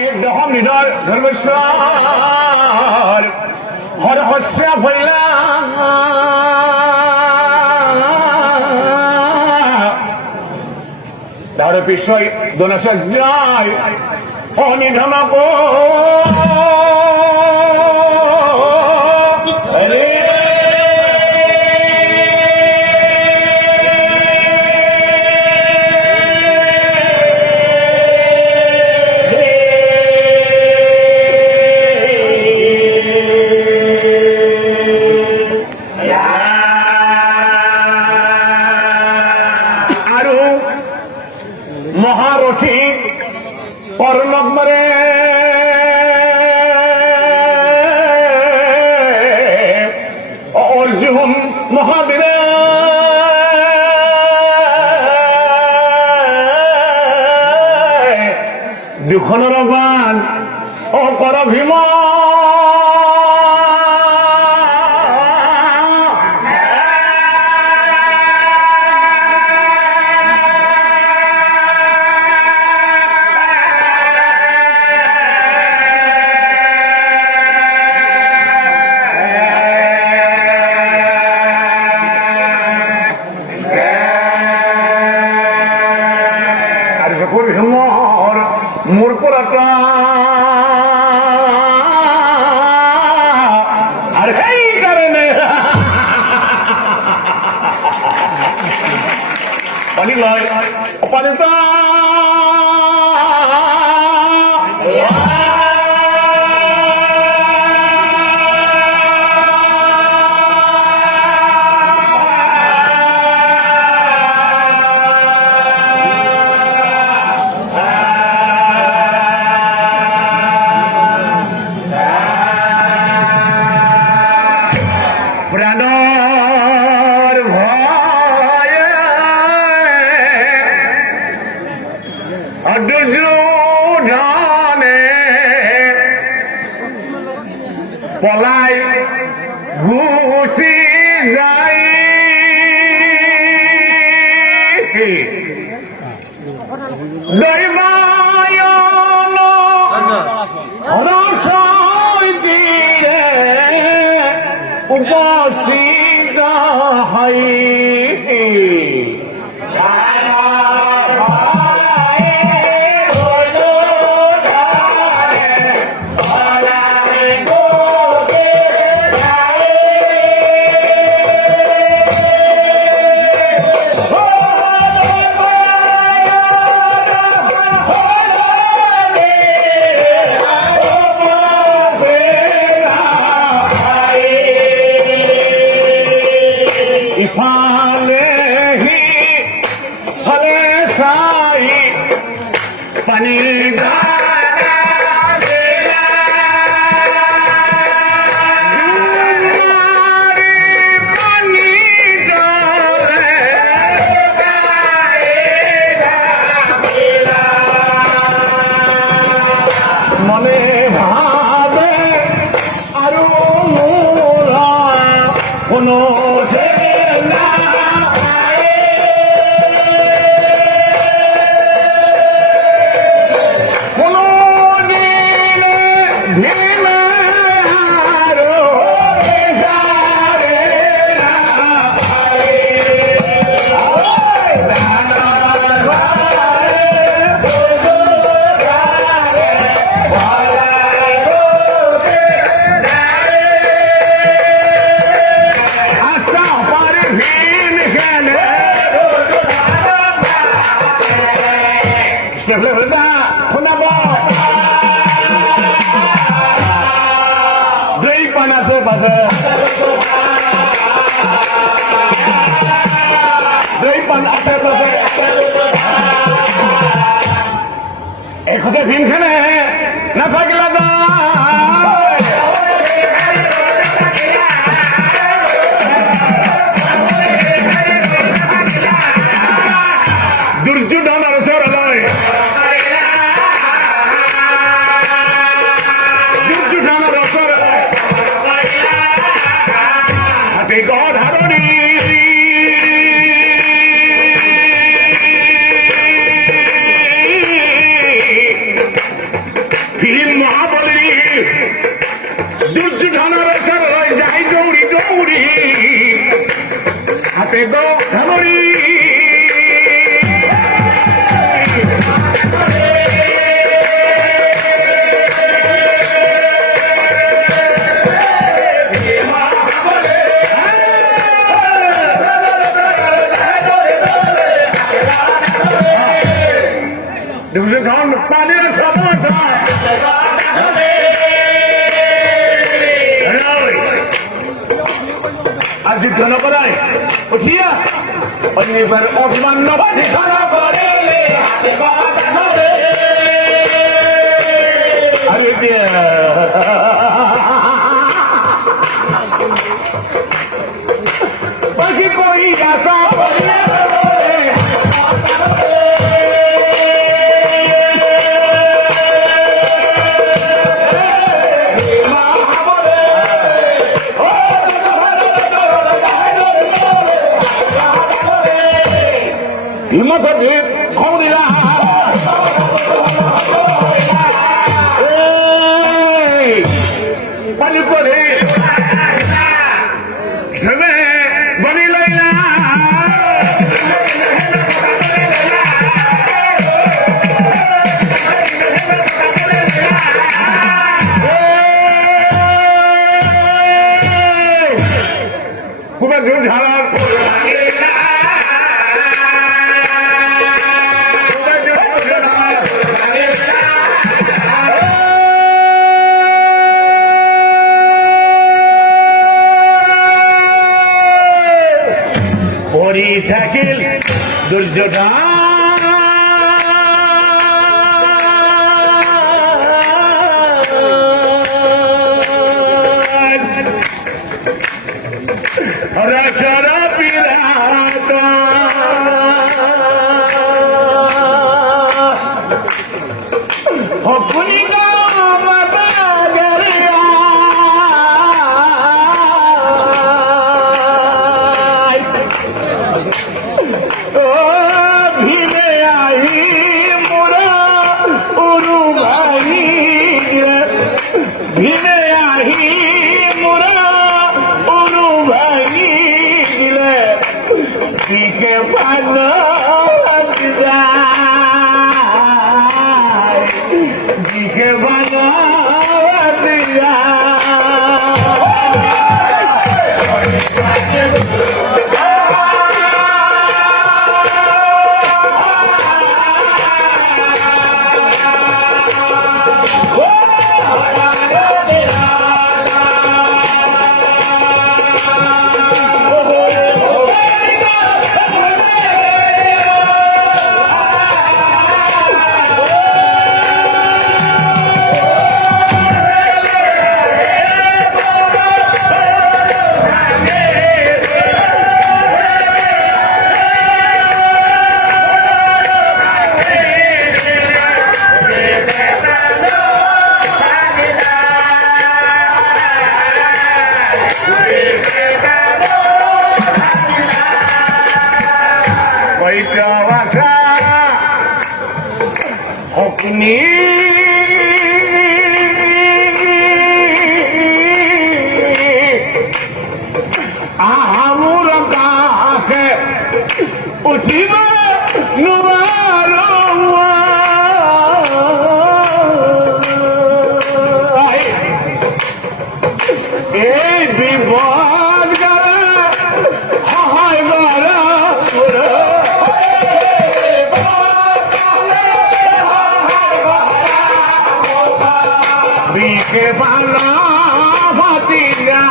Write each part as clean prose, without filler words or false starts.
একদম হৃদয় ধর্মেশ্বর হর হস্যা ভৈলা তার বিষয় দনসক যায় অনিধনক মহারথী পরলম্বরে অর্জুন মহাবীরে দুখনের বান অকর ভীম মোর পরাটা আর এই কারণে পানি লয় পানিটা প্রাণর ভয়ে দুর্যোধনে পলাই গুছি যাই দৈবায়ন অনর্থইতিরে উপস্থিত হয় ইফালে হি ফলে সাই পানির মনে ভাবে আরো মোরা কোনো আছে পাশে আছে পাশে এখতে ভিনখানে না থাকলে দুর্যোধন আর সরলয় দুর্যোধন আর সরলয় হাতে গড় হারণী পেগো ধামরি Division Town, Padilla Sabota. আজি জনপদায় উঠিয়া অনিবার অভিমান নবানি খানা করে আরে বাকি কই আশা করিয়া হিম্মত দীপ খৌরিলা পানি করে সবে বনি লইলা কুমার ঝুল ঝাড়ার পরি থাকিল দুর্যোধন রচর বিরাট হকুনি হকনি আমুর কাছে উঠিব এই বিপদ গেলে সহায় বিকে ভালো ভতিরা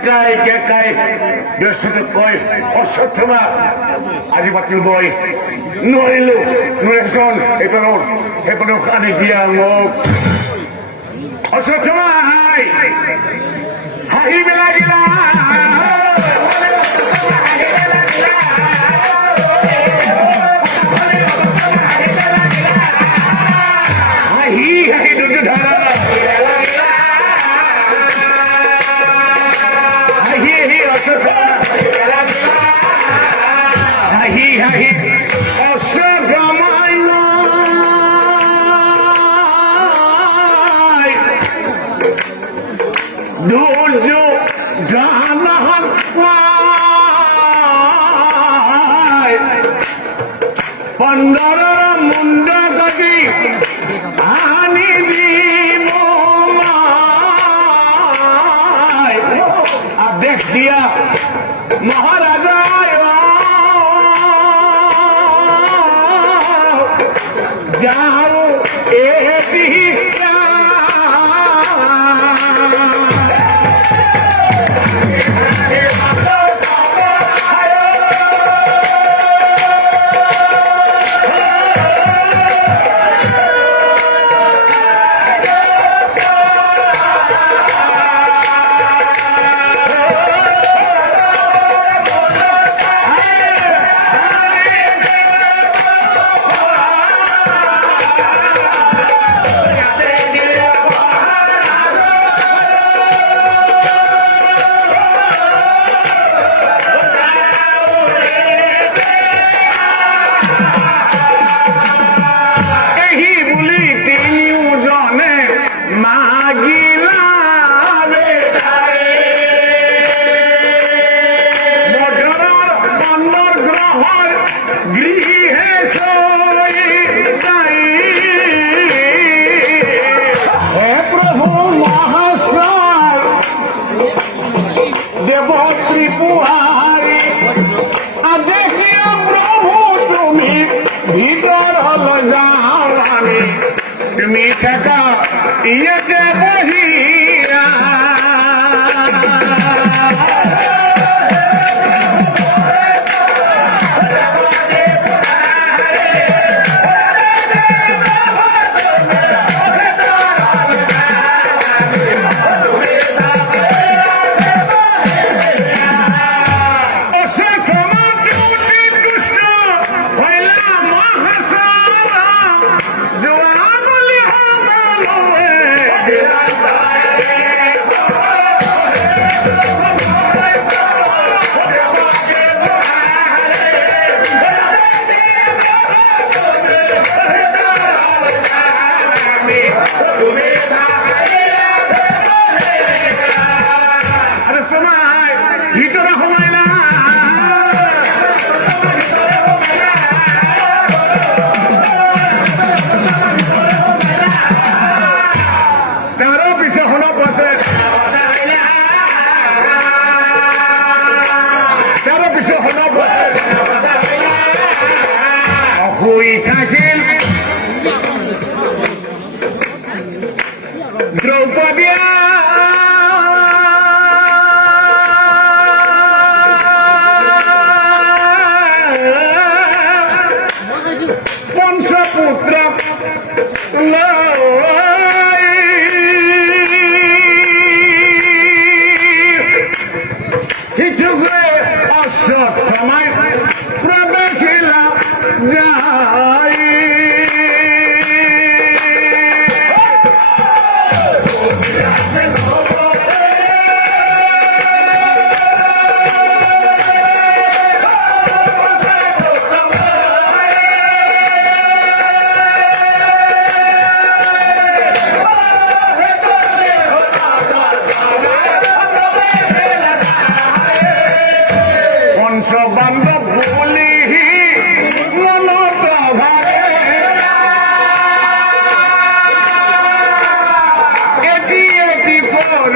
কেকাই ব্যস্ততে কয় অশ্বত্থমা আজি পাতিল বই নোৱাৰিলো নুৰেচন সেইপানৰ কানে দিয়া মোক অশ্বত্থমা হাঁহি পেলাগিলা হাঁহি দুটো ধাৰা হাঁহি অশ্বত্থমাই দুর্য ডানাহান পন্দরের মুন্ড কাটি আনি দিব আর দেখ দিয়া মহারাজা যাও এটি তুমি থাকা ইয়েতে বহিরা দ্রৌপদী পঞ্চপুত্র কিছুকে অশ্বত্থমায় প্রবেশিলা যাই বান্ধব বলি মনত ভাবে এটি এটি পর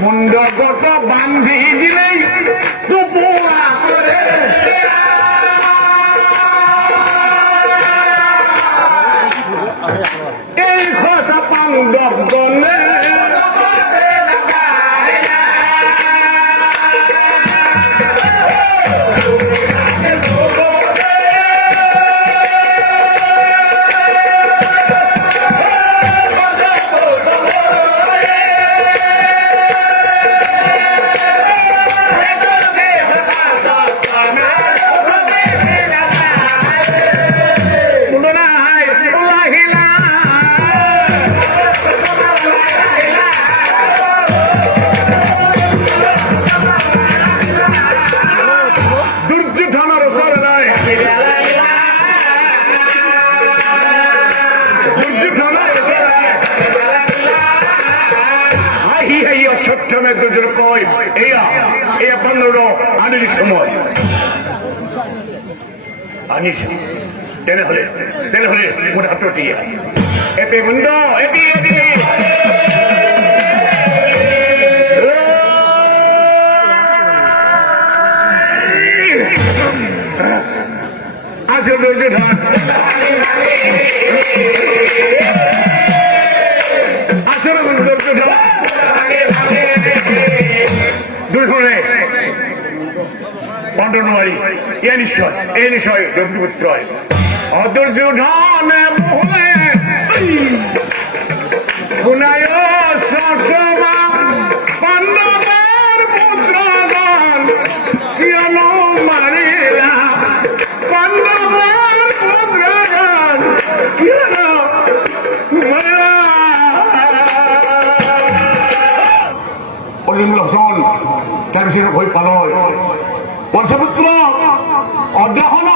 মুন্ড গত বান্ধি দিলেই দুপুরা করে গলে আনির সময় আনিস তেনেহলে মোৰ হাতত এপে মুণ্ড এটি এটি আছে ধৈর্য ধান আছে ধৈর্য ধান দুইখনে পণ্ডনবাড়ি এ নিশ্চয় দণ্ডপুত্র অদুর্যোধনে মোহে গুণায় সকমা পাণ্ডবের পুত্রগণ কিয়ন মারিলা পাণ্ডবের পুত্রগণ কিয়ন মারিলা লক্ষণ তাৰপিছত হৈ পালয় বৰ্ষপুত্ৰ অধ্যহন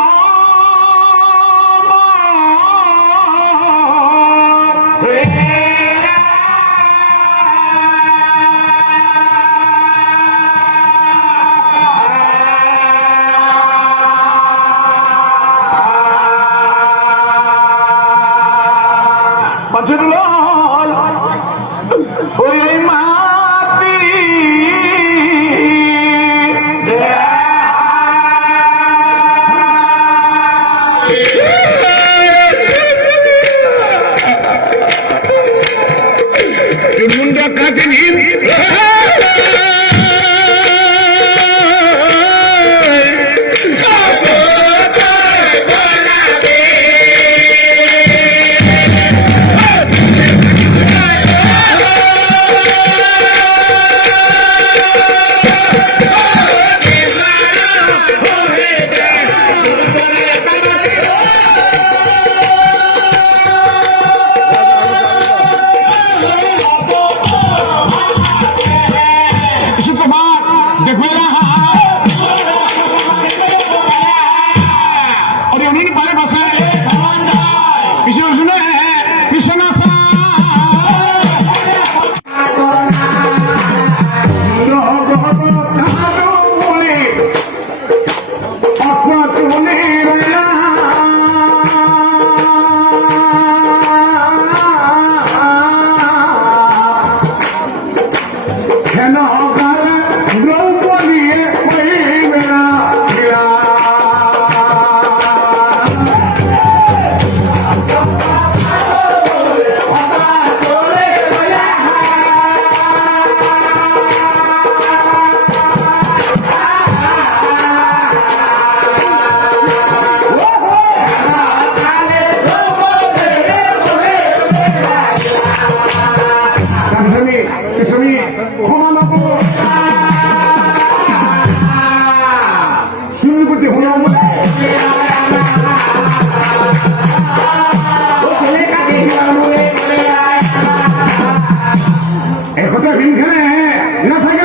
এখতে হিংসা না থাকে